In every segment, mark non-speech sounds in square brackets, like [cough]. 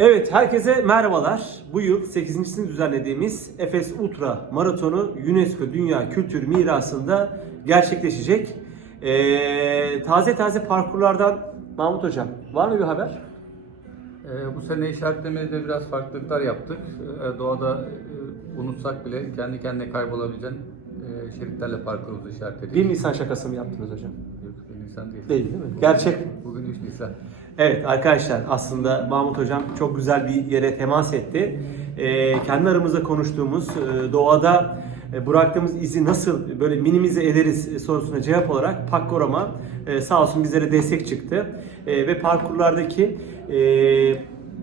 Evet, herkese merhabalar. Bu yıl 8.sini düzenlediğimiz Efes Ultra Maratonu UNESCO Dünya Kültür Mirası'nda gerçekleşecek. Ee, taze taze parkurlardan Mahmut Hocam, var mı bir haber? Ee, bu sene işaretlemede biraz farklılıklar yaptık. Ee, doğada e, unutsak bile kendi kendine kaybolabilen e, şeritlerle parkurumuzu işaretledik. 1 Nisan şakası mı yaptınız hocam? Yok, 1 Nisan değil. Değil değil mi? Gerçek? Bugün 3 Nisan. Evet arkadaşlar aslında Mahmut Hocam çok güzel bir yere temas etti. Ee, kendi aramızda konuştuğumuz e, doğada e, bıraktığımız izi nasıl böyle minimize ederiz e, sorusuna cevap olarak Pakkorama sağ olsun bizlere destek çıktı. Ve parkurlardaki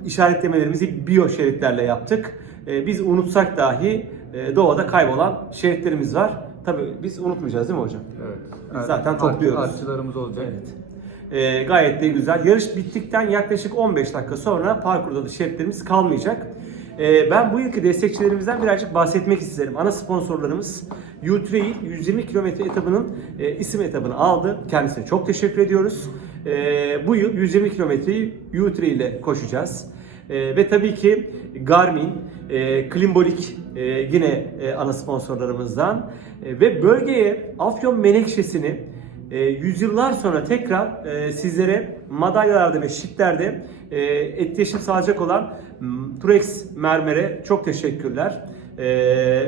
işaretlemelerimizi biyo şeritlerle yaptık. Biz unutsak dahi doğada kaybolan şeritlerimiz var. Tabii biz unutmayacağız değil mi hocam? Evet. Biz zaten topluyoruz. Artçılarımız olacak. Evet. Ee, gayet de güzel. Yarış bittikten yaklaşık 15 dakika sonra parkurda da şeritlerimiz kalmayacak. Ee, ben bu yılki destekçilerimizden birazcık bahsetmek isterim. Ana sponsorlarımız U-Trail 120 kilometre etabının e, isim etabını aldı. Kendisine çok teşekkür ediyoruz. Ee, bu yıl 120 kilometreyi U-Trail ile koşacağız. Ee, ve tabii ki Garmin, e, Klimbolik e, yine e, ana sponsorlarımızdan. E, ve bölgeye Afyon Menekşesi'ni e, yüzyıllar sonra tekrar e, sizlere madalyalarda ve şiklerde e, etkileşim sağlayacak olan Turex Mermer'e çok teşekkürler. E,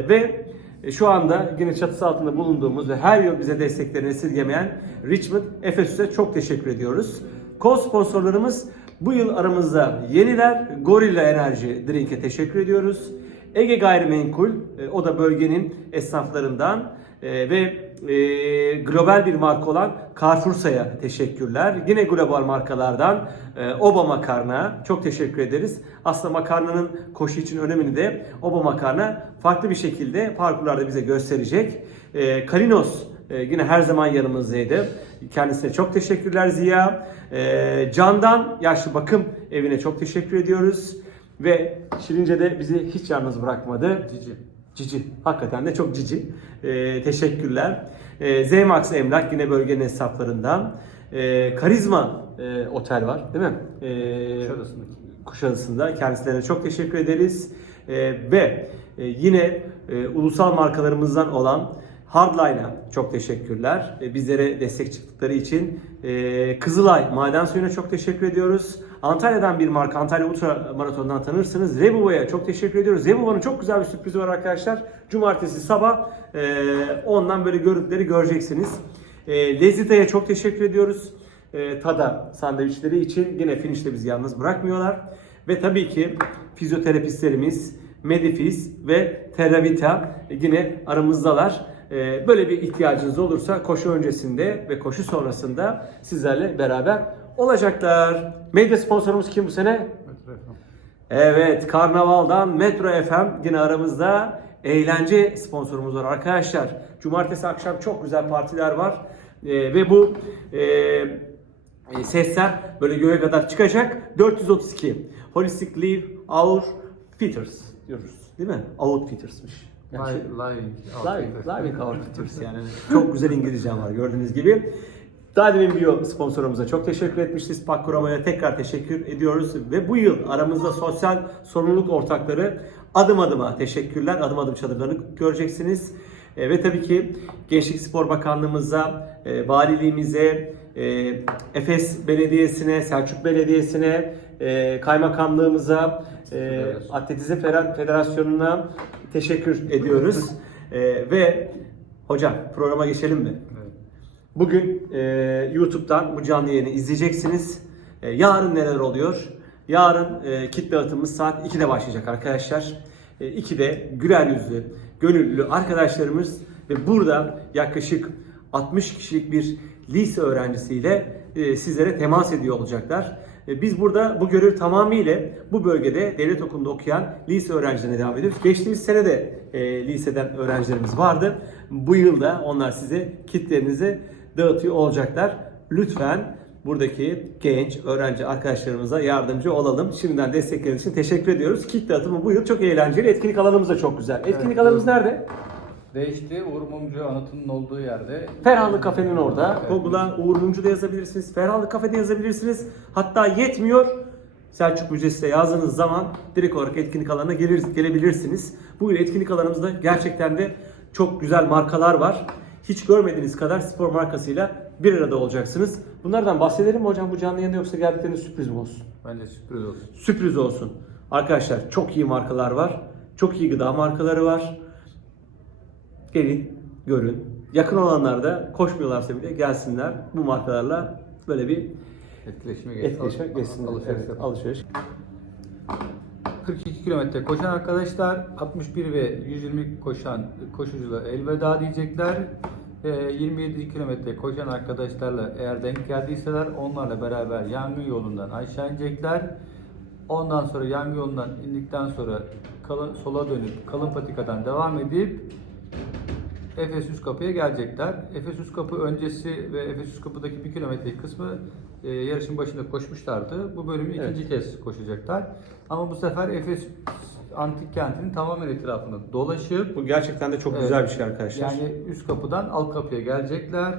ve şu anda yine çatısı altında bulunduğumuz ve her yıl bize desteklerini esirgemeyen Richmond Efesus'e çok teşekkür ediyoruz. Co-sponsorlarımız bu yıl aramızda yeniler. Gorilla Enerji Drink'e teşekkür ediyoruz. Ege Gayrimenkul, e, o da bölgenin esnaflarından e, ve e, global bir marka olan Carrefour'sa'ya teşekkürler. Yine global markalardan e, Oba Makarna çok teşekkür ederiz. Aslında makarnanın koşu için önemini de Oba Makarna farklı bir şekilde parkurlarda bize gösterecek. E, Kalinos e, yine her zaman yanımızdaydı. Kendisine çok teşekkürler Ziya. E, Candan Yaşlı Bakım Evi'ne çok teşekkür ediyoruz. Ve Şirince de bizi hiç yalnız bırakmadı. Cici. Cici. Hakikaten de çok cici. Ee, teşekkürler. Ee, Zmax Emlak yine bölgenin hesaplarından. Ee, Karizma e, Otel var değil mi? Ee, Kuşadası'ndaki. Kuşadası'nda. Kendislerine çok teşekkür ederiz. Ee, ve e, yine e, ulusal markalarımızdan olan Hardline'a çok teşekkürler. E, bizlere destek çıktıkları için. E, Kızılay Maden Suyu'na çok teşekkür ediyoruz. Antalya'dan bir marka, Antalya Ultra Maraton'dan tanırsınız. Rebuva'ya çok teşekkür ediyoruz. Rebuva'nın çok güzel bir sürprizi var arkadaşlar. Cumartesi sabah e, ondan böyle görüntüleri göreceksiniz. E, Lezita'ya çok teşekkür ediyoruz. E, Tada sandviçleri için yine finişte bizi yalnız bırakmıyorlar. Ve tabii ki fizyoterapistlerimiz Medifis ve Terravita yine aramızdalar. Ee, Böyle bir ihtiyacınız olursa koşu öncesinde ve koşu sonrasında sizlerle beraber olacaklar. Medya sponsorumuz kim bu sene? Metro FM. Evet, Karnaval'dan Metro FM yine aramızda eğlence sponsorumuz var arkadaşlar. Cumartesi akşam çok güzel partiler var Ee, ve bu e, e, sesler böyle göğe kadar çıkacak. 432 Holistic Live Our Fitters diyoruz değil mi? Outfitters'mış. Yani Live, living. Live, Living Our Fitters yani. Çok güzel İngilizcem var gördüğünüz gibi. Daha demin Bio sponsorumuza çok teşekkür etmişiz. Pakkurama'ya tekrar teşekkür ediyoruz. Ve bu yıl aramızda sosyal sorumluluk ortakları adım adıma teşekkürler. Adım adım çadırlarını göreceksiniz. E, ve tabii ki Gençlik Spor Bakanlığımıza, e, valiliğimize, e, Efes Belediyesi'ne, Selçuk Belediyesi'ne, e, kaymakamlığımıza, e, Atletize Feder- Federasyonu'na teşekkür ediyoruz. E, ve hocam programa geçelim mi? Bugün e, YouTube'dan bu canlı yayını izleyeceksiniz. E, yarın neler oluyor? Yarın e, kitle atımız saat 2'de başlayacak arkadaşlar. E, 2'de güler yüzlü, gönüllü arkadaşlarımız ve burada yaklaşık 60 kişilik bir lise öğrencisiyle e, sizlere temas ediyor olacaklar. E, Biz burada bu görev tamamıyla bu bölgede devlet okulunda okuyan lise öğrencilerine devam ediyoruz. Geçtiğimiz sene de e, liseden öğrencilerimiz vardı. Bu yıl da onlar size kitlerinizi dağıtıyor olacaklar. Lütfen buradaki genç öğrenci arkadaşlarımıza yardımcı olalım. Şimdiden destekleriniz için teşekkür ediyoruz. Kit dağıtımı bu yıl çok eğlenceli. Etkinlik alanımız da çok güzel. Etkinlik Evet, alanımız nerede? Değişti. Uğur Mumcu anıtının olduğu yerde. Ferhanlı Kafe'nin orada. Evet. Google'a Uğur Mumcu da yazabilirsiniz. Ferhanlı Kafe'de yazabilirsiniz. Hatta yetmiyor. Selçuk Müzesi'ne yazdığınız zaman direkt olarak etkinlik alanına gelir, gelebilirsiniz. Bu yıl etkinlik alanımızda gerçekten de çok güzel markalar var. Hiç görmediğiniz kadar spor markasıyla bir arada olacaksınız. Bunlardan bahsedelim mi hocam bu canlı yayında yoksa geldiklerinde sürpriz mi olsun? Bence sürpriz olsun. Sürpriz olsun. Arkadaşlar çok iyi markalar var. Çok iyi gıda markaları var. Gelin, görün. Yakın olanlar da koşmuyorlarsa bile gelsinler. Bu markalarla böyle bir Etkileşime geç. etkileşme geçsinler. Alışveriş Evet, alışveriş. 42 kilometre koşan arkadaşlar 61 ve 120 koşan koşucular elveda diyecekler. Ee, 27 kilometre koşan arkadaşlarla eğer denk geldiyseler onlarla beraber yangın yolundan aşağı inecekler. Ondan sonra yangın yolundan indikten sonra kalın, sola dönüp kalın patikadan devam edip Efes kapıya gelecekler. Efes kapı öncesi ve Efes kapıdaki bir kilometrelik kısmı e, yarışın başında koşmuşlardı. Bu bölümü ikinci Evet. kez koşacaklar. Ama bu sefer Efes antik kentinin tamamen etrafını dolaşıp Bu gerçekten de çok Evet. güzel bir şey arkadaşlar. yani üst kapıdan alt kapıya gelecekler.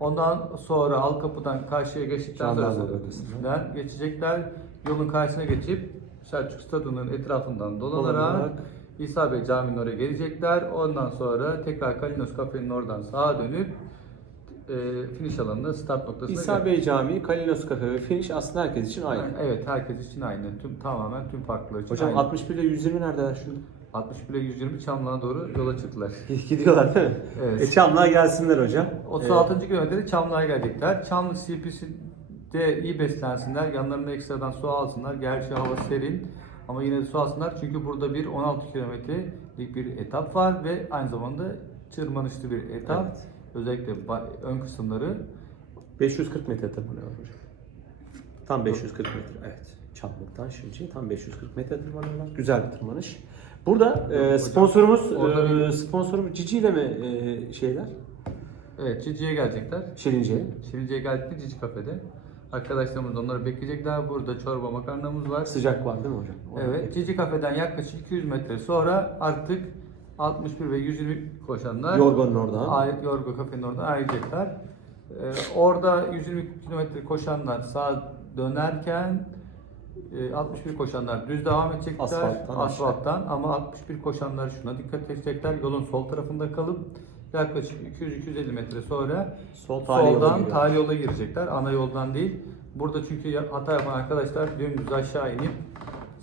Ondan sonra alt kapıdan karşıya geçtikten sonra geçecekler. Yolun karşısına geçip Selçuk Stadı'nın etrafından dolanarak Dolanarak. İsa Bey Camii'nin oraya gelecekler. Ondan sonra tekrar Kalinos Kafe'nin oradan sağa dönüp e, finish alanına start noktasına İsa Bey Camii, Kalinos Kafe ve Finish aslında herkes için aynı. Evet herkes için aynı. Tüm tamamen tüm farklılar için Hocam aynı. 61 ile 120 neredeler şimdi? 60 bile 120 Çamlı'na doğru yola çıktılar. [laughs] Gidiyorlar değil mi? Evet. E, Çamlığa gelsinler hocam. 36. kilometrede Çamlı'ya gelecekler. Çamlı CP'sinde iyi beslensinler. Yanlarına ekstradan su alsınlar. Gerçi hava serin ama yine de su alsınlar. Çünkü burada bir 16 kilometrelik bir etap var ve aynı zamanda tırmanışlı bir etap. Evet. Özellikle ön kısımları. Ee, 540 metre tırmanıyor hocam. Tam 540 metre. Evet. Çamlıktan Şirince'ye tam 540 metre tırmanıyorlar. Güzel bir tırmanış. Burada e, sponsorumuz orada bir- e, sponsorumuz Cici ile mi e, şeyler? Evet Cici'ye gelecekler. Şirince'ye. Şirince'ye geldikleri Cici kafede. Arkadaşlarımız da onları bekleyecekler. Burada çorba makarnamız var. Sıcak var değil mi hocam? Orada Evet, Cici Kafe'den yaklaşık 200 metre sonra artık 61 ve 120 koşanlar Yorganın oradan. Ay- Yorgo Kafe'nin oradan ayrılacaklar. Ee, orada 120 kilometre koşanlar sağa dönerken e, 61 koşanlar düz devam edecekler Asfalttan asfalttan ama 61 koşanlar şuna dikkat edecekler yolun sol tarafında kalıp yaklaşık 200-250 metre sonra Sol yola soldan tali yola girecekler ana yoldan değil. Burada çünkü hata yapan arkadaşlar dümdüz aşağı inip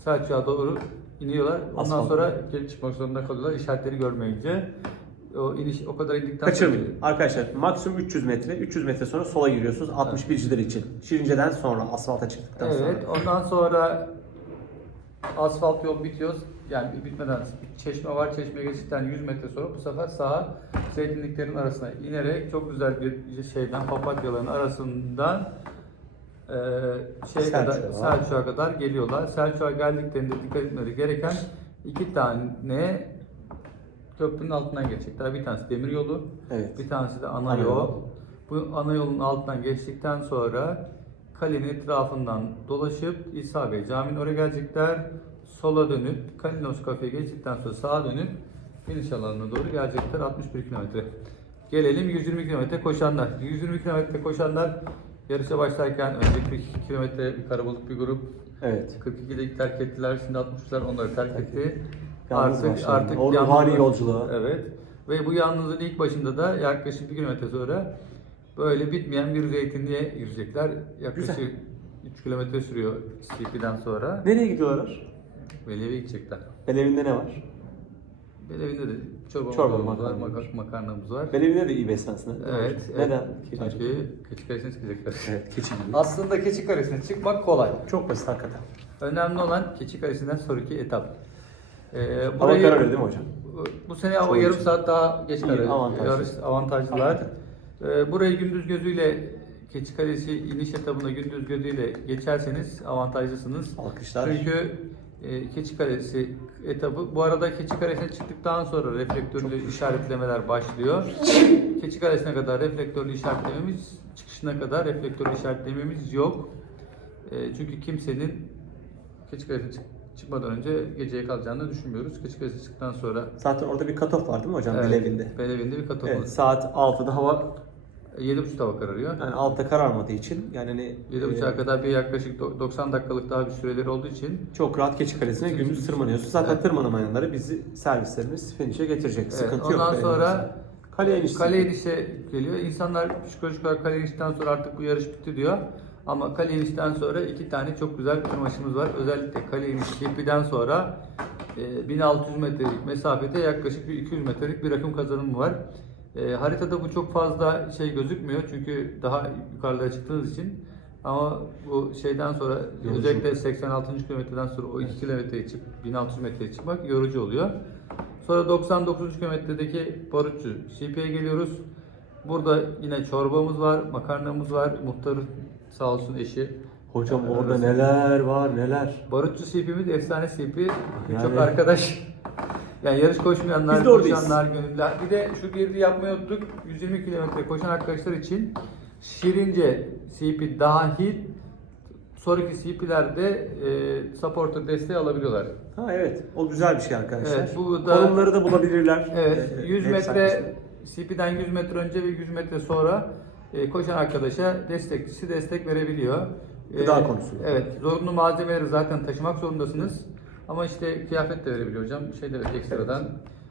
Selçuk'a doğru iniyorlar. Ondan Asfalt. sonra geri çıkmak zorunda kalıyorlar işaretleri görmeyince. O iniş o kadar indikten Kaçırmayın. Arkadaşlar maksimum 300 metre. 300 metre sonra sola giriyorsunuz 61'ciler için. Şirince'den sonra asfalta çıktıktan sonra. Evet, ondan sonra asfalt yol bitiyor. Yani bitmeden çeşme var. Çeşmeye geçtikten 100 metre sonra bu sefer sağa zeytinliklerin arasına inerek çok güzel bir şeyden papatyaların arasından eee şeye Selçuk'a. kadar Selçuk'a kadar geliyorlar. Selçuk'a geldiklerinde dikkat etmeleri gereken iki tane köprünün altından geçecekler. Bir tanesi demir yolu, Evet. bir tanesi de ana, Ana yol. yol. Bu ana yolun altından geçtikten sonra kalenin etrafından dolaşıp İsa Bey Camii'nin oraya gelecekler. Sola dönüp Kalinos Kafe'ye geçtikten sonra sağa dönüp finish alanına doğru gelecekler 61 kilometre. Gelelim 120 kilometre koşanlar. 120 kilometre koşanlar yarışa başlarken önce 42 kilometre bir karabalık bir grup. Evet. 42'de terk ettiler. Şimdi 63'lar onları terk etti. Yalnız artık artık O yalnız- yolculuğa. Evet. Ve bu yalnızlığın ilk başında da yaklaşık bir kilometre sonra böyle bitmeyen bir zeytinliğe girecekler. Yaklaşık Güzel. 3 kilometre sürüyor CP'den sonra. Nereye gidiyorlar? Veli'ye gidecekler. Belevinde ne var? Belevinde de çorba, Çorba, makarnamız var, makarna. maka- makarnamız var. Belevinde de iyi beslensinler. Evet. Neden? evet. Çünkü keçi kalesine çıkacaklar. Evet, keçi [laughs] gibi. Aslında keçi kalesine çıkmak kolay. Çok basit hakikaten. Önemli olan keçi kalesinden sonraki etap. Ee, Hava burayı- kararıyor değil mi hocam? Bu sene hava Çoğu yarım için. saat daha geç İyi, avantajlı. Yarış avantajlılar. Ee, burayı gündüz gözüyle Keçi Kalesi iniş etabına gündüz gözüyle geçerseniz avantajlısınız. Alkışlar. Çünkü e, Keçi Kalesi etabı bu arada Keçi Kalesi'ne çıktıktan sonra reflektörlü işaretlemeler başlıyor. [laughs] Keçi Kalesi'ne kadar reflektörlü işaretlememiz, çıkışına kadar reflektörlü işaretlememiz yok. E, çünkü kimsenin Keçi Kalesi'ne çık- çıkmadan önce geceye kalacağını düşünmüyoruz. Keçi Kalesi çıktıktan sonra Zaten orada bir katof var değil mi hocam Evet, Belevinde? Belevinde bir katılma. Evet, saat 6'da hava 7.30'da hava kararıyor. Yani altta kararmadığı için yani hani 7.30'a e, kadar bir yaklaşık do- 90 dakikalık daha bir süreleri olduğu için çok rahat keçi kalesine gündüz tırmanıyorsun. Zaten Evet. tırmanamayanları bizi servislerimiz finish'e getirecek. Evet, Sıkıntı yok. ondan sonra için. Kaleye inişti. Kale inişe geliyor. İnsanlar psikolojik olarak kale inişten sonra artık bu yarış bitti diyor. Ama kale inişten sonra iki tane çok güzel tırmanışımız var. Özellikle kale iniş kirpiden sonra e, 1600 metrelik mesafede yaklaşık bir 200 metrelik bir rakım kazanımı var. E, haritada bu çok fazla şey gözükmüyor çünkü daha yukarılara çıktığınız için. Ama bu şeyden sonra Yorucu. özellikle 86. kilometreden sonra o 2 kilometreye çık 1600 metreye çıkmak yorucu oluyor. Sonra 99. kilometredeki Barutçu CP'ye geliyoruz. Burada yine çorbamız var, makarnamız var. Muhtarın sağ olsun eşi. Hocam orada neler var neler. Barutçu CP'miz efsane CP. Yani- arkadaş yani yarış koşmayanlar, koşanlar, gönüllüler. Bir de şu girdi yapmayı unuttuk. 120 kilometre koşan arkadaşlar için Şirince CP dahil sonraki CP'lerde e, supporter desteği alabiliyorlar. Ha evet. O güzel bir şey arkadaşlar. Evet, bu da- Konumları da bulabilirler. Evet, Ee, 100 website metre CP'den 100 metre önce ve 100 metre sonra e, koşan arkadaşa destekçisi destek verebiliyor. E, Gıda konusunda. Evet, zorunlu malzemeleri zaten taşımak zorundasınız. Ama işte kıyafet de verebiliyor hocam. Şey de ekstradan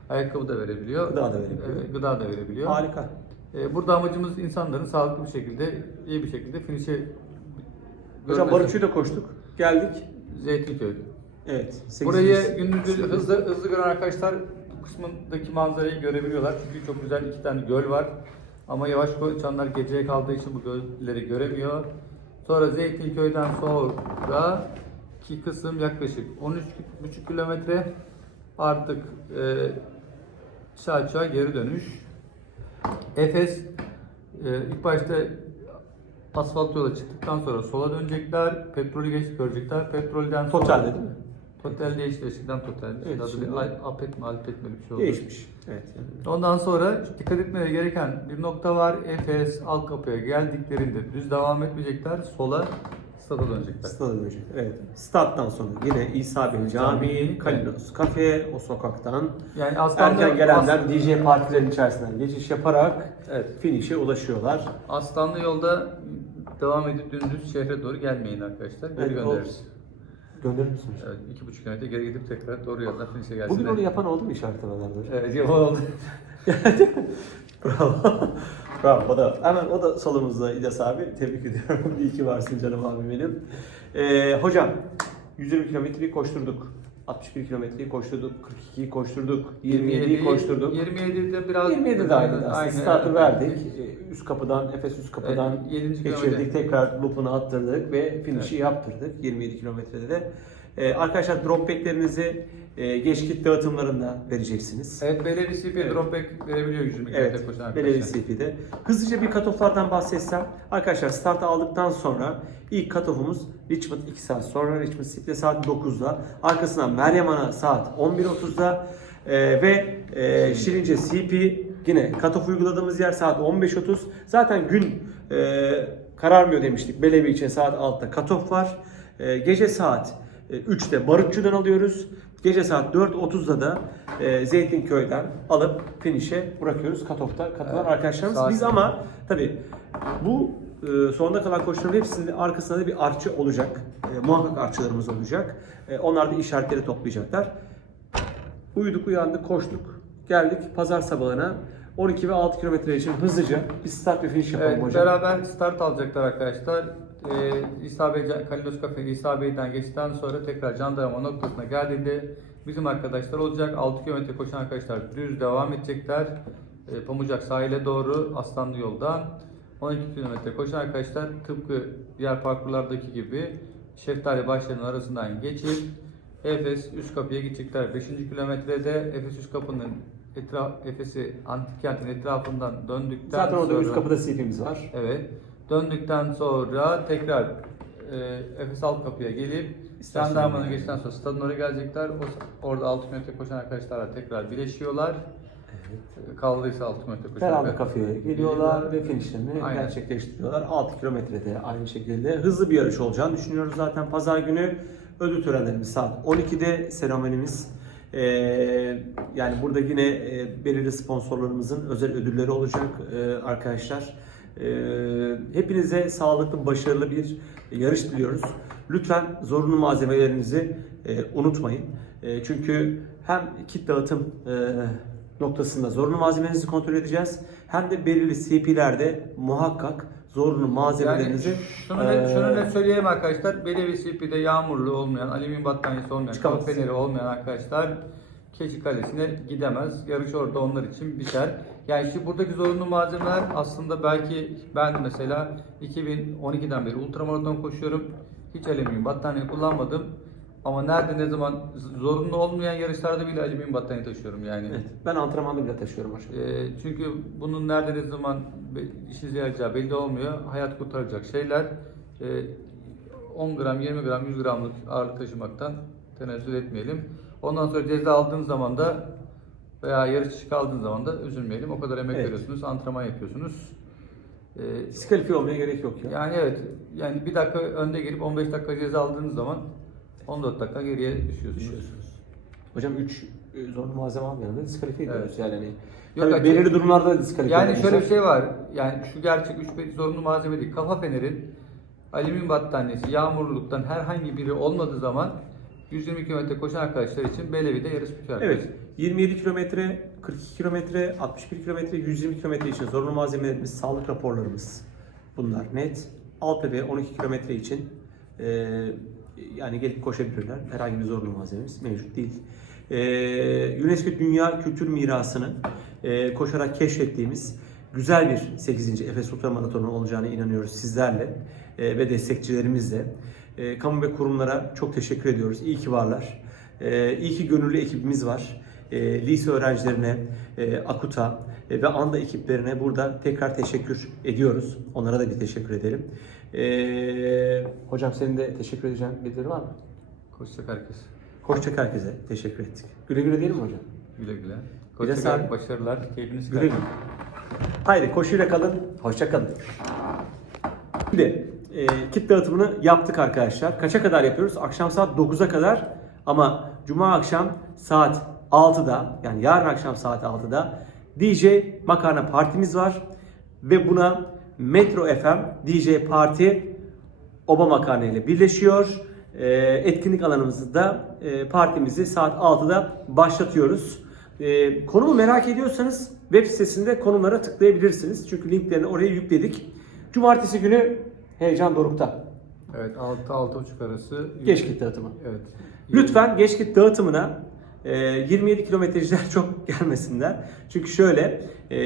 ayakkabı da verebiliyor. Gıda da verebiliyor. Gıda da verebiliyor. Harika. E, burada amacımız insanların sağlıklı bir şekilde, iyi bir şekilde finish'e Hocam. Barutçu'yu da koştuk. Geldik. Zeytinköy. Evet. Burayı gündüz hızlı hızlı gören arkadaşlar bu kısmındaki manzarayı görebiliyorlar. Çünkü çok güzel iki tane göl var. Ama yavaş koşanlar geceye kaldığı için bu gölleri göremiyor. Sonra Zeytinköy'den sonra ki kısım yaklaşık 13,5 kilometre. Artık e, Şarç'a geri dönüş. Efes e, ilk başta asfalt yola çıktıktan sonra sola dönecekler. Petrolü geç görecekler. Petrolden sonra Totalde değil mi? Total değişti eskiden total. Evet, Adı şimdi- Apet mi Alpet mi bir şey oldu. Değişmiş. Evet. yani. Ondan sonra dikkat etmeleri gereken bir nokta var. Efes alt kapıya geldiklerinde düz devam etmeyecekler. Sola stada dönecekler. Stada dönecek. Evet. Stat'tan sonra yine İsa Bey Camii, Kalinos Kafe, o sokaktan Yani aslında erken gelenler DJ partilerin içerisinden geçiş yaparak Evet. finish'e ulaşıyorlar. Aslanlı yolda devam edip dümdüz şehre doğru gelmeyin arkadaşlar. Geri Evet, göndeririz. Gönderir misiniz? Evet, iki buçuk kilometre geri gidip tekrar doğru yoldan finish'e gelsinler. Bugün onu yapan oldu mu işaretlemelerde hocam? Evet, yapan oldu. [laughs] Bravo. [laughs] Bravo. O da hemen o da solumuzda İlyas abi. Tebrik ediyorum. [laughs] İyi ki varsın canım abim benim. Ee, hocam 120 kilometreyi koşturduk. 61 kilometreyi koşturduk. 42'yi koşturduk. 27'yi koşturduk. 27'de biraz 27 de aynı aslında. Aynı, Startı evet. verdik. Ee, Üst kapıdan, Efes üst kapıdan Evet, geçirdik. kilometre. Tekrar loop'unu attırdık ve finish'i yaptırdık 27 kilometrede de. Ee, arkadaşlar drop back'lerinizi e, geç dağıtımlarında vereceksiniz. Evet, Belevi CP drop back verebiliyor 120 kilometre Evet, koşan arkadaşlar. Belediye CP'de. Hızlıca bir cut-off'lardan bahsetsem. Arkadaşlar startı aldıktan sonra ilk cut-off'umuz Richmond 2 saat sonra Richmond City saat 9'da. Arkasından Meryem Ana saat 11.30'da. Ee, ve e, Şirince CP yine cut-off uyguladığımız yer saat 15.30. Zaten gün e, kararmıyor demiştik. Belevi için saat 6'da cut-off var. E, gece saat e, 3'te Barutçu'dan alıyoruz. Gece saat 4.30'da da e, Zeytinköy'den alıp finish'e bırakıyoruz cut-off'ta katılan Evet, arkadaşlarımız. saat- Biz ama tabii bu e, sonunda kalan koşuların hepsinin arkasında da bir artçı olacak. E, muhakkak artçılarımız olacak. E, onlar da işaretleri toplayacaklar. Uyuduk uyandık koştuk. Geldik pazar sabahına 12 ve 6 kilometre için hızlıca bir start ve finish yapalım Evet, hocam. beraber start alacaklar arkadaşlar. Ee, İsa Bey, İsa Bey'den geçtikten sonra tekrar jandarma noktasına geldiğinde bizim arkadaşlar olacak. 6 kilometre koşan arkadaşlar düz devam edecekler. Ee, Pamucak sahile doğru Aslanlı yoldan. 12 kilometre koşan arkadaşlar tıpkı diğer parkurlardaki gibi Şeftali başlarının arasından geçip Efes üst kapıya gidecekler. 5. kilometrede Efes üst kapının etraf, Efes'i antik kentin etrafından döndükten Zaten orada sonra üst kapıda CP'miz var. Evet. Döndükten sonra tekrar e, Efes alt kapıya gelip jandarmanın geçtikten sonra stadın oraya gelecekler. O, orada 6 kilometre koşan arkadaşlarla tekrar birleşiyorlar. E, Kaldıysa 6 kilometre koşan arkadaşlar- kafeye geliyorlar ve finishlerini Aynen. gerçekleştiriyorlar. 6 kilometrede aynı şekilde hızlı bir yarış olacağını düşünüyoruz zaten. Pazar günü ödül törenlerimiz saat 12'de seremonimiz. Ee, yani burada yine e, belirli sponsorlarımızın özel ödülleri olacak e, arkadaşlar. Ee, hepinize sağlıklı, başarılı bir yarış diliyoruz. Lütfen zorunlu malzemelerinizi e, unutmayın. E, çünkü hem kit dağıtım e, noktasında zorunlu malzemelerinizi kontrol edeceğiz. Hem de belirli CP'lerde muhakkak zorunlu malzemelerinizi Yani şunu, e, net, şunu net söyleyeyim arkadaşlar. Belevi CP'de yağmurlu olmayan, alüminyum battaniyesi olmayan, Çıkamaz. kafa feneri olmayan arkadaşlar Keçi Kalesi'ne gidemez. Yarış orada onlar için biter. Yani işte buradaki zorunlu malzemeler aslında belki ben mesela 2012'den beri ultramaraton koşuyorum. Hiç alüminyum battaniye kullanmadım. Ama nerede ne zaman zorunlu olmayan yarışlarda bile alüminyum battaniye taşıyorum yani. Evet, ben antrenmanda bile taşıyorum hocam. Ee, çünkü bunun nerede ne zaman işinize yarayacağı belli olmuyor. Hayat kurtaracak şeyler e, 10 gram, 20 gram, 100 gramlık ağırlık taşımaktan tenezzül etmeyelim. Ondan sonra ceza aldığınız zaman da veya yarış dışı kaldığınız zaman da üzülmeyelim. O kadar emek Evet. veriyorsunuz, antrenman yapıyorsunuz. Ee, Diskalifiye olmaya gerek yok ya. yani evet, yani bir dakika önde gelip 15 dakika ceza aldığınız zaman 14 dakika geriye düşüyorsunuz. Düşüyorsunuz. Hocam 3 zorunlu malzeme almayalım da diskalifiye ediyoruz yani. Hani, Yok, tabii belirli durumlarda da diskalifiye Yani ediyoruz. şöyle bir şey var. Yani şu gerçek 3 zorunlu malzeme değil. Kafa fenerin alüminyum battaniyesi yağmurluluktan herhangi biri olmadığı zaman 120 km koşan arkadaşlar için Belevi'de yarış bitiyor. Evet. 27 kilometre, 42 kilometre, 61 kilometre, 120 kilometre için zorunlu malzemelerimiz, sağlık raporlarımız bunlar net. Altepe 12 kilometre için e, yani gelip koşabilirler. Herhangi bir zorunlu malzememiz mevcut değil. E, UNESCO Dünya Kültür Mirası'nı e, koşarak keşfettiğimiz güzel bir 8. Efes Ultra Maratonu olacağına inanıyoruz sizlerle e, ve destekçilerimizle. E, kamu ve kurumlara çok teşekkür ediyoruz. İyi ki varlar. E, iyi ki gönüllü ekibimiz var. E, lise öğrencilerine, e, AKUT'a e, ve ANDA ekiplerine burada tekrar teşekkür ediyoruz. Onlara da bir teşekkür edelim. E, hocam senin de teşekkür edeceğin birileri var mı? Koşacak herkes. Koşacak herkese teşekkür ettik. Güle güle diyelim mi hocam? Güle güle. Koşacak herkes başarılar. Keyfiniz Güle güle. Haydi koşuyla kalın, hoşça kalın. Şimdi e, kit dağıtımını yaptık arkadaşlar. Kaça kadar yapıyoruz? Akşam saat 9'a kadar ama cuma akşam saat 6'da yani yarın akşam saat 6'da DJ Makarna partimiz var ve buna Metro FM DJ Parti Oba Makarna ile birleşiyor. E, etkinlik alanımızda e, partimizi saat 6'da başlatıyoruz. E, konumu merak ediyorsanız web sitesinde konumlara tıklayabilirsiniz. Çünkü linklerini oraya yükledik. Cumartesi günü heyecan dorukta. Evet 6-6.30 arası. Geç kit dağıtımı. Evet. Lütfen geç kit dağıtımına e, 27 kilometreciler [laughs] çok gelmesinler. Çünkü şöyle e,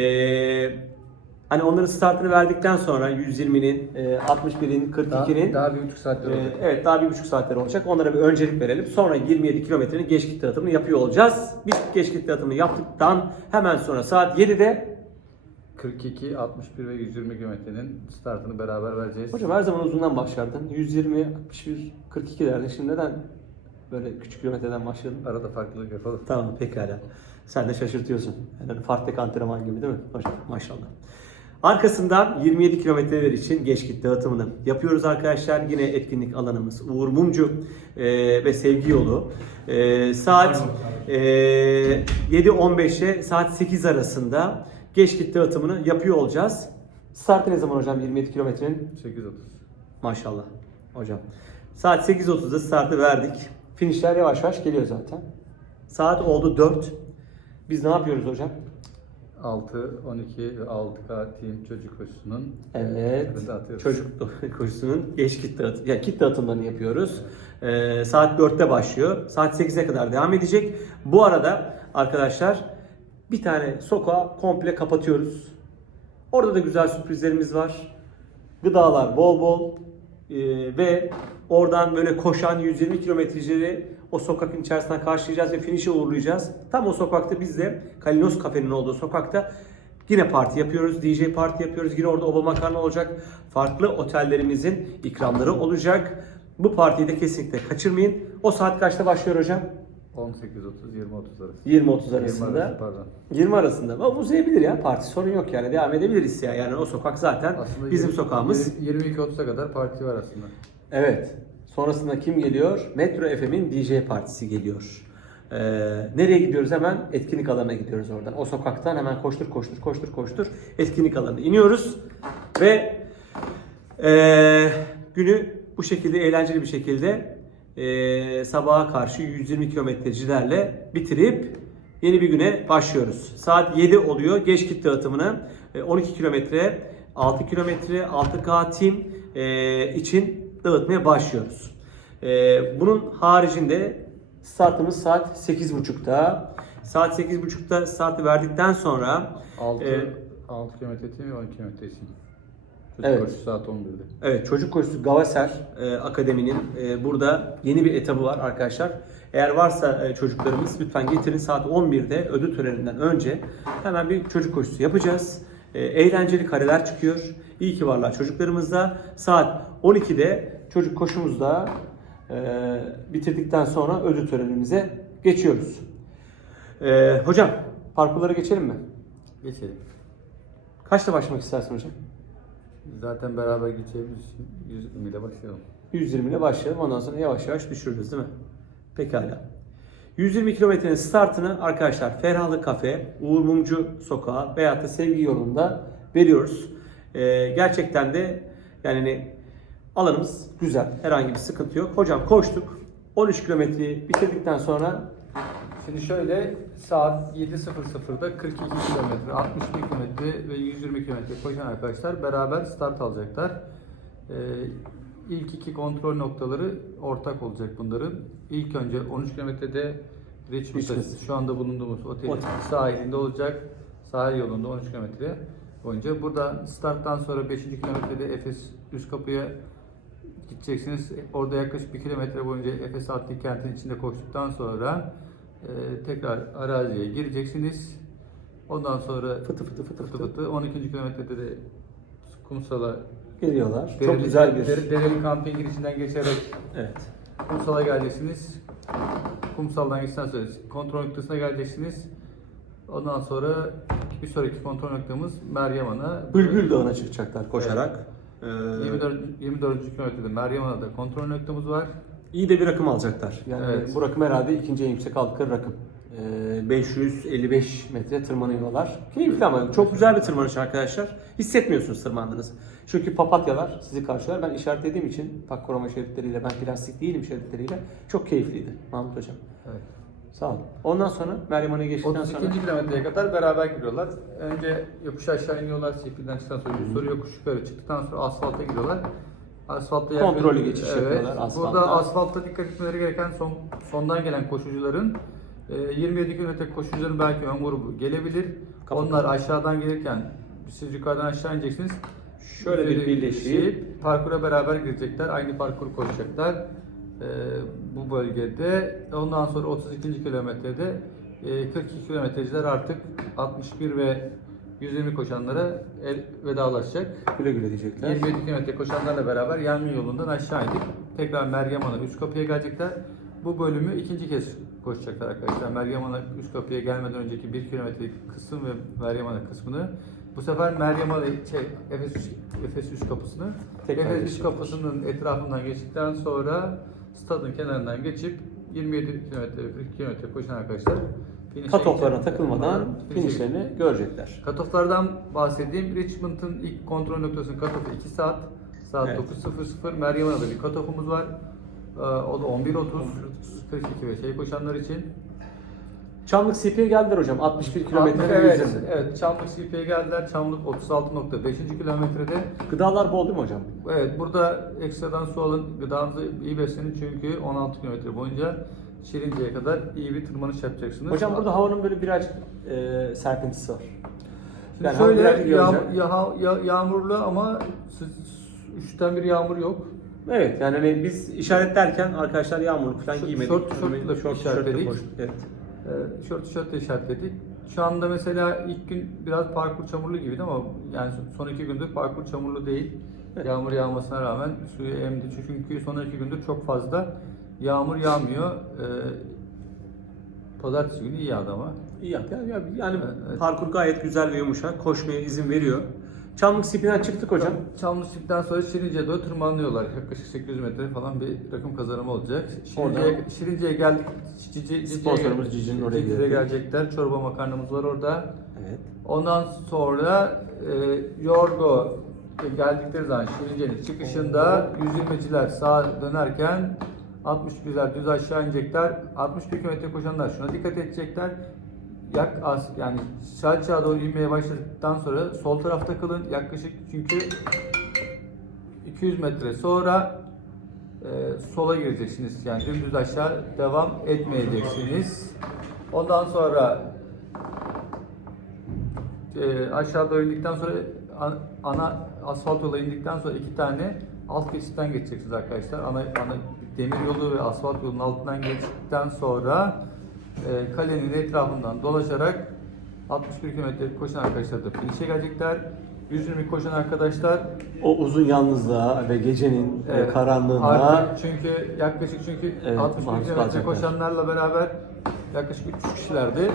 hani onların startını verdikten sonra 120'nin, e, 61'in, Daha, 42'nin daha bir buçuk saatler Ee, olacak. evet daha bir buçuk saatler olacak. Onlara bir öncelik verelim. Sonra 27 kilometrenin geç kit dağıtımını yapıyor olacağız. Biz geç kit dağıtımını yaptıktan hemen sonra saat 7'de 42, 61 ve 120 kilometrenin startını beraber vereceğiz. hocam her zaman uzundan başlardın. 120, 61, 42 derdin. Şimdi neden böyle küçük kilometreden başladın? Arada farklılık yapalım. Tamam pekala. Sen de şaşırtıyorsun. Yani farklı antrenman gibi değil mi hocam? Maşallah. Arkasından 27 kilometreler için geç kit dağıtımını yapıyoruz arkadaşlar. Yine etkinlik alanımız Uğur Mumcu e, ve Sevgi Yolu. E, saat e, 7.15'e saat 8 arasında geç kit dağıtımını yapıyor olacağız. Startı ne zaman hocam 27 kilometrenin? 8.30. Maşallah hocam. Saat 8.30'da startı verdik. Finişler yavaş yavaş geliyor zaten. Saat oldu 4. Biz ne yapıyoruz hocam? 6, 12 ve 6K Team çocuk koşusunun Evet. Arada atıyoruz. Çocuk [laughs] koşusunun geç kit dağıtım, yani kit dağıtımlarını yapıyoruz. Ee, saat 4'te başlıyor. Saat 8'e kadar devam edecek. Bu arada arkadaşlar bir tane sokağı komple kapatıyoruz. Orada da güzel sürprizlerimiz var. Gıdalar bol bol Ee, ve oradan böyle koşan 120 kilometrecileri o sokakın içerisinden karşılayacağız ve finish'e uğurlayacağız. Tam o sokakta biz de Kalinos Kafe'nin olduğu sokakta Yine parti yapıyoruz, DJ parti yapıyoruz. Yine orada Oba Makarna olacak. Farklı otellerimizin ikramları olacak. Bu partiyi de kesinlikle kaçırmayın. O saat kaçta başlıyor hocam? 18.30 20.30 arası. 20.30 20 arasında. arası, pardon. 20 arasında. Ama uzayabilir ya. Parti sorun yok yani. Devam edebiliriz ya. Yani o sokak zaten Aslında bizim 20 sokağımız. 22.30'a kadar parti var aslında. Evet. Sonrasında kim geliyor? Metro FM'in DJ partisi geliyor. Ee, nereye gidiyoruz? Hemen etkinlik alanına gidiyoruz oradan. O sokaktan hemen koştur koştur koştur koştur etkinlik alanına iniyoruz Ve eee, günü bu şekilde eğlenceli bir şekilde eee, sabaha karşı 120 kilometrecilerle bitirip yeni bir güne başlıyoruz. Saat 7 oluyor. Geç kit dağıtımını e, 12 kilometre, 6 kilometre, 6K team eee, için dağıtmaya başlıyoruz. Eee, bunun haricinde startımız saat 8.30'da. Saat 8.30'da startı verdikten sonra 6 Ee, 6 kilometre için ve 12 kilometre için. Çocuk Evet. koşusu saat 11'de. Evet çocuk koşusu Gavaser e, Akademi'nin e, burada yeni bir etabı var arkadaşlar. Eğer varsa e, çocuklarımız lütfen getirin saat 11'de ödül töreninden önce hemen bir çocuk koşusu yapacağız. E, eğlenceli kareler çıkıyor. İyi ki varlar çocuklarımızda. Saat 12'de çocuk koşumuzda e, bitirdikten sonra ödül törenimize geçiyoruz. E, hocam parkurlara geçelim mi? Geçelim. Kaçta başlamak istersin hocam? Zaten beraber gideceğimiz için 120 ile başlayalım. 120 ile başlayalım. Ondan sonra yavaş yavaş düşürürüz değil mi? Pekala. 120 kilometrenin startını arkadaşlar Ferahlı Kafe, Uğur Mumcu Sokağı veyahut da Sevgi yolunda veriyoruz. Ee, gerçekten de yani hani alanımız güzel. Herhangi bir sıkıntı yok. Hocam koştuk. 13 kilometreyi bitirdikten sonra Şimdi şöyle saat 7.00'da 42 kilometre, 61 kilometre ve 120 kilometre koşan arkadaşlar beraber start alacaklar. Ee, ilk iki kontrol noktaları ortak olacak bunların. İlk önce 13 kilometrede Richmond. şu anda bulunduğumuz otelin Otel. sahilinde olacak. Sahil yolunda 13 kilometre boyunca. Burada starttan sonra 5. kilometrede Efes üst kapıya gideceksiniz. Orada yaklaşık 1 kilometre boyunca Efes adlı kentin içinde koştuktan sonra e, tekrar araziye gireceksiniz. Ondan sonra fıtı fıtı fıtı fıtı fıtı fıtı 12. kilometrede de kumsala geliyorlar. Çok Dereli- güzel bir... Dere- Dereli kampın girişinden geçerek Evet. kumsala geleceksiniz. Kumsaldan geçtikten sonra kontrol noktasına geleceksiniz. Ondan sonra bir sonraki kontrol noktamız Meryem Ana. Bülbül Dağı'na çıkacaklar koşarak. Ee, 24. 24. kilometrede Meryem Ana'da kontrol noktamız var. İyi de bir rakım alacaklar. Yani Evet. bu rakım herhalde ikinci en yüksek aldıkları rakım. Ee, 555 metre tırmanıyorlar. Keyifli ama çok güzel bir tırmanış arkadaşlar. Hissetmiyorsunuz tırmandığınızı. Çünkü papatyalar sizi karşılar. Ben işaretlediğim için pak koruma şeritleriyle, ben plastik değilim şeritleriyle çok keyifliydi Mahmut Hocam. Evet. Sağ olun. Ondan sonra Meryem Han'a geçtikten 32. sonra kilometreye kadar beraber giriyorlar. Önce yokuş aşağı iniyorlar, çiftlikten çıktıktan sonra bir soru yokuş yukarı çıktıktan sonra asfalta giriyorlar. Asfaltta Kontrollü geçiş yapıyorlar asfaltta. Burada asfaltta dikkat etmeleri gereken son sondan gelen koşucuların e, 27 kilometre koşucuların belki ön grubu gelebilir. Kapat- Onlar aşağıdan gelirken siz yukarıdan aşağı ineceksiniz. Şöyle bir birleşip- parkura beraber girecekler. Aynı parkuru koşacaklar. Ee, bu bölgede. Ondan sonra 32. kilometrede e, 42 kilometreciler artık 61 ve 120 koşanlara el vedalaşacak. güle güle diyecekler. 27 kilometre koşanlarla beraber Yangın yolundan aşağı indik. Tekrar Meryem Ana üst kapıya gelecekler. Bu bölümü ikinci kez koşacaklar arkadaşlar. Meryem Ana üst kapıya gelmeden önceki 1 kilometrelik kısım ve Meryem Ana kısmını. Bu sefer Meryem Ana şey, Efes, Efes üst kapısını. Tekrar Efes üst kapısının etrafından geçtikten sonra stadın kenarından geçip 27 kilometre ve 42 kilometre koşan arkadaşlar finish'e Katoklarına gidecek. takılmadan finişlerini görecekler. Katoflardan bahsedeyim. Richmond'ın ilk kontrol noktasının katofu 2 saat. Saat Evet. 9.00. Meryem Ana'da bir katofumuz var. Ee, o da 11.30. 42 ve şey koşanlar için. Çamlık CP'ye geldiler hocam. 61 kilometre ve evet, 120. evet, Çamlık CP'ye geldiler. Çamlık 36.5. kilometrede. Gıdalar bol değil mi hocam? Evet, burada ekstradan su alın. Gıdanızı iyi beslenin çünkü 16 kilometre boyunca Şirince'ye kadar iyi bir tırmanış yapacaksınız. Hocam burada havanın böyle birazcık e, serpintisi var. Şimdi Yani şöyle yağ- yağacak. ya- ya- yağmurlu ama üçten bir yağmur yok. Evet yani hani biz işaretlerken arkadaşlar yağmurlu falan Şort- giymedik. şort- şortla Şort- işaretledik. şortla koştuk, Evet. Ee, şort tişörtle işaretledik. Şu anda mesela ilk gün biraz parkur çamurlu gibiydi ama yani son iki gündür parkur çamurlu değil. Evet. Yağmur yağmasına rağmen suyu emdi. Çünkü son iki gündür çok fazla yağmur yağmıyor. Ee, pazartesi günü iyi yağdı ama. İyi yaptı. Yani, yani- Evet, parkur gayet güzel ve yumuşak. Koşmaya izin veriyor. Çamlık CP'den çıktık hocam. Çamlıçlık'tan sonra Şirince'ye doğru tırmanıyorlar. Yaklaşık 800 metre falan bir rakım kazanımı olacak. Şirince'ye, Şirince'ye geldik. Cici, Sponsorumuz Cici'nin oraya gelecek. gelecekler. Çorba makarnamız var orada. Evet. Ondan sonra e, Yorgo geldikleri zaman Şirince'nin çıkışında 120'ciler sağa dönerken 61'ler düz aşağı inecekler. 61 km koşanlar şuna dikkat edecekler. Yak az yani Şalçağa doğru inmeye başladıktan sonra sol tarafta kalın. Yaklaşık çünkü 200 metre sonra e, sola gireceksiniz. Yani dümdüz aşağı devam etmeyeceksiniz. Ondan sonra e, aşağı doğru indikten sonra an- ana asfalt yola indikten sonra iki tane alt geçitten geçeceksiniz arkadaşlar. Ana, ana demir yolu ve asfalt yolunun altından geçtikten sonra e, kalenin etrafından dolaşarak 61 km koşan arkadaşlar da finish'e gelecekler. 120 koşan arkadaşlar O uzun yalnızlığa ve gecenin e, Evet. karanlığına Artık çünkü yaklaşık çünkü Evet, 61 maruz kilometre kalacaklar. koşanlarla beraber yaklaşık 300 kişilerdi.